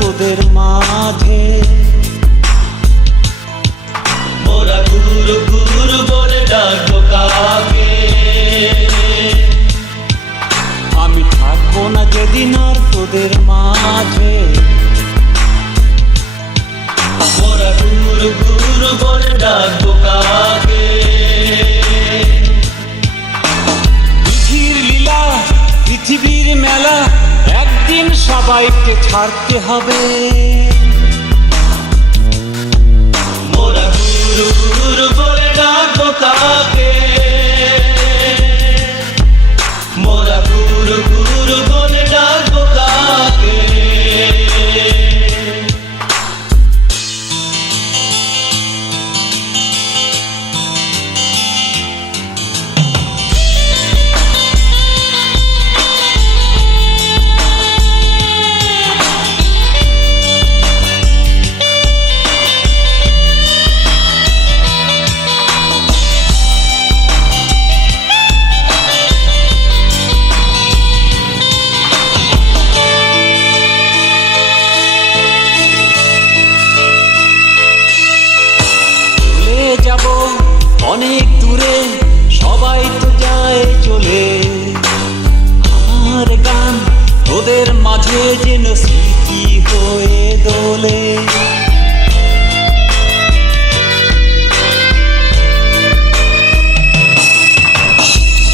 তোদের মাঝে। মোরা গুরু গুরু বলে ডাকবো কাকে? আমি থাকবো না যেদিন আর তোদের মাঝে। মোরা গুরু গুরু বলে ডাকবো কাকে? পৃথিবীর লীলা, পৃথিবীর মেলা, একদিন সবাইকে ছাড়তে হবে। মোরা গুরু গুরু বলে ডাকবো কাকে? মোরা গুরু গুরু বলে ডাকবো কাকে? যাব অনেক দূরে, সবাই তো যায় চলে। আমার গান তোদের মাঝে যেন স্মৃতি হয়ে দোলে।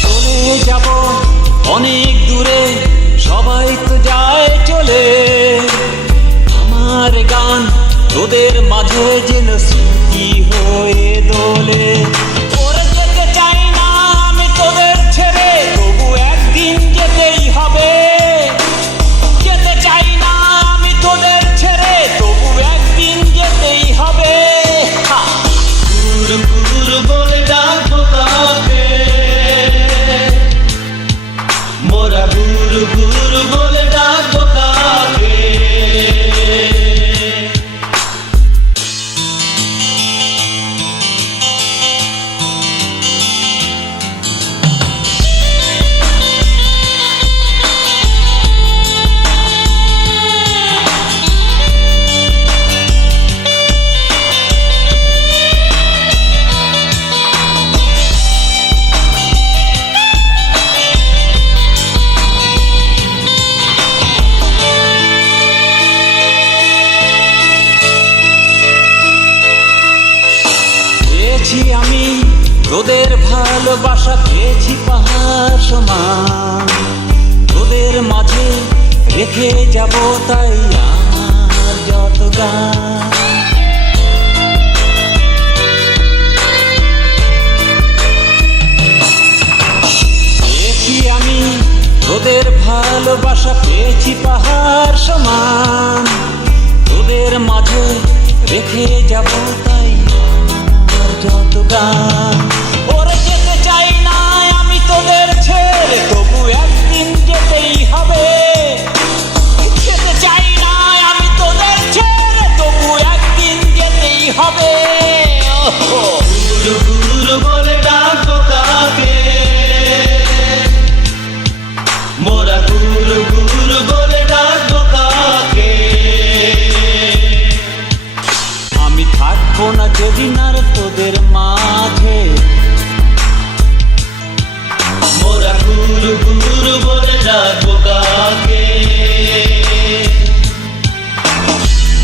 চলে যাব অনেক দূরে, সবাই তো যায় চলে। আমার গান তোদের মাঝে যেন স্মৃতি হয়ে দোলে। ওরে যেতে চাই না আমি তোদের ছেড়ে, তবু একদিন যেতেই হবে। যেতে চাই না আমি তোদের ছেড়ে, তবু একদিন যেতেই হবে। গুরু গুরু বলে ডাকবো কাকে? মোরা গুরু গুরু বলে ডাকবো কাকে? আমি তোদের ভালোবাসা পেয়েছি পাহাড় সমান। তোদের মাঝে রেখে যাব তাই আমার যত গান। পেয়েছি আমি তোদের ভালোবাসা পেয়েছি পাহাড় সমান। তোদের মাঝে রেখে যাব তাই যত গান। ওরে যেতে চাই না আমি তোদের ছেড়ে, তবু একদিন যেতেই হবে। যেতে চাই না আমি তোদের ছেড়ে, তবু একদিন যেতেই হবে। গুরু গুরু বলে ডাকবো কাকে? মোরা গুরু গুরু বলে ডাকবো কাকে? আমি থাকবো না যেদিন আর তোদের মাঝে। মোরা গুরু গুরু বলে ডাকবো কাকে?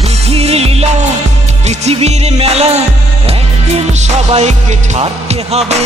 পৃথিবীর লীলা, পৃথিবীর মেলা, একদিন সবাইকে ছাড়তে হবে।